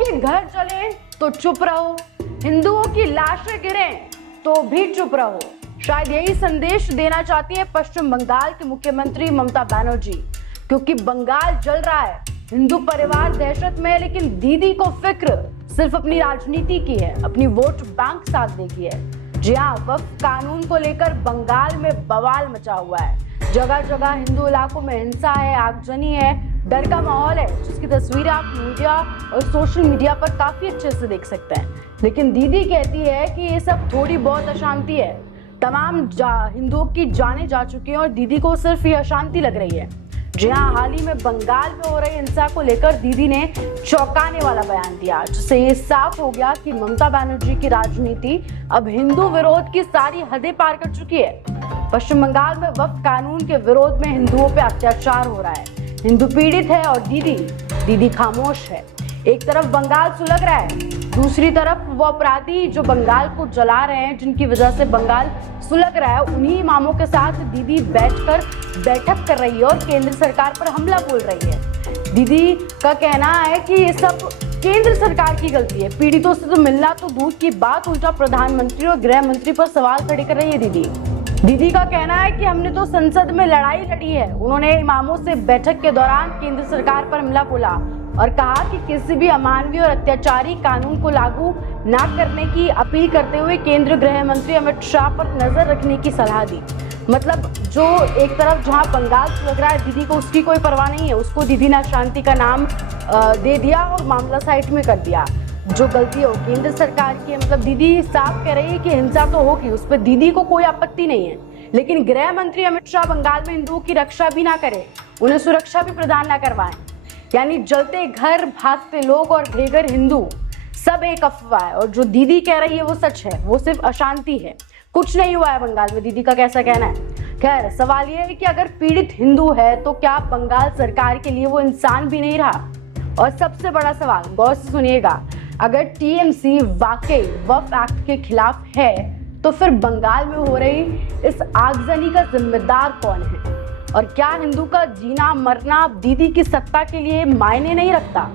के घर जले तो चुप रहो, हिंदुओं की लाशें गिरें तो भी चुप रहो। शायद यही संदेश देना चाहती है पश्चिम बंगाल की मुख्यमंत्री ममता बनर्जी, क्योंकि बंगाल जल रहा है, हिंदू परिवार दहशत में है, लेकिन दीदी को फिक्र सिर्फ अपनी राजनीति की है, अपनी वोट बैंक साधने की है। जी हाँ, वक्फ कानून को लेकर बंगाल में बवाल मचा हुआ है। जगह जगह हिंदू इलाकों में हिंसा है, आगजनी है, डर का माहौल है, जिसकी तस्वीरें आप मीडिया और सोशल मीडिया पर काफी अच्छे से देख सकते हैं। लेकिन दीदी कहती है कि ये सब थोड़ी बहुत अशांति है, तमाम हिंदुओं की जानें जा चुकी हैं और दीदी को सिर्फ ये अशांति लग रही है। जी हाँ, हाल ही में बंगाल में हो रही हिंसा को लेकर दीदी ने चौंकाने वाला बयान दिया, जिससे ये साफ हो गया कि ममता बनर्जी की राजनीति अब हिंदू विरोध की सारी हदें पार कर चुकी है। पश्चिम बंगाल में वक्फ कानून के विरोध में हिंदुओं पे अत्याचार हो रहा है, हिंदू पीड़ित है और दीदी खामोश है। एक तरफ बंगाल सुलग रहा है, दूसरी तरफ वो अपराधी जो बंगाल को जला रहे हैं, जिनकी वजह से बंगाल सुलग रहा है, उन्हीं इमामों के साथ दीदी बैठक कर रही है और केंद्र सरकार पर हमला बोल रही है। दीदी का कहना है कि ये सब केंद्र सरकार की गलती है, पीड़ितों से तो मिलना तो दूर की बात, उल्टा प्रधानमंत्री और गृह मंत्री पर सवाल खड़े कर रही है दीदी का कहना है कि हमने तो संसद में लड़ाई लड़ी है। उन्होंने इमामों से बैठक के दौरान केंद्र सरकार पर हमला बोला और कहा कि किसी भी अमानवीय और अत्याचारी कानून को लागू न करने की अपील करते हुए केंद्रीय गृह मंत्री अमित शाह पर नजर रखने की सलाह दी। मतलब जो एक तरफ जहां बंगाल सुलग रहा है, दीदी को उसकी कोई परवाह नहीं है, उसको दीदी ने शांति का नाम दे दिया और मामला साइड में कर दिया। जो गलती हो केंद्र सरकार की है, मतलब दीदी साफ कह रही है कि हिंसा तो होगी, उस पर दीदी को कोई आपत्ति नहीं है, लेकिन गृह मंत्री अमित शाह बंगाल में हिंदुओं की रक्षा भी ना करे, उन्हें सुरक्षा भी प्रदान ना करवाएं। यानी जलते घर, भागते लोग और बेघर हिंदू सब एक अफवाह है, और जो दीदी कह रही है वो सच है, वो सिर्फ अशांति है, कुछ नहीं हुआ है बंगाल में, दीदी का कैसा कहना है। खैर, सवाल ये है कि अगर पीड़ित हिंदू है तो क्या बंगाल सरकार के लिए वो इंसान भी नहीं रहा? और सबसे बड़ा सवाल, गौर से सुनिएगा, अगर टीएमसी वाकई वक्फ एक्ट के खिलाफ है तो फिर बंगाल में हो रही इस आगजनी का जिम्मेदार कौन है? और क्या हिंदू का जीना मरना दीदी की सत्ता के लिए मायने नहीं रखता?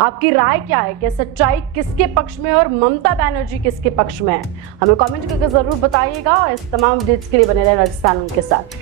आपकी राय क्या है कि सच्चाई किसके पक्ष में और ममता बनर्जी किसके पक्ष में है? हमें कमेंट करके जरूर बताइएगा और इस तमाम अपडेट्स के लिए बने रहे राजस्थान के साथ।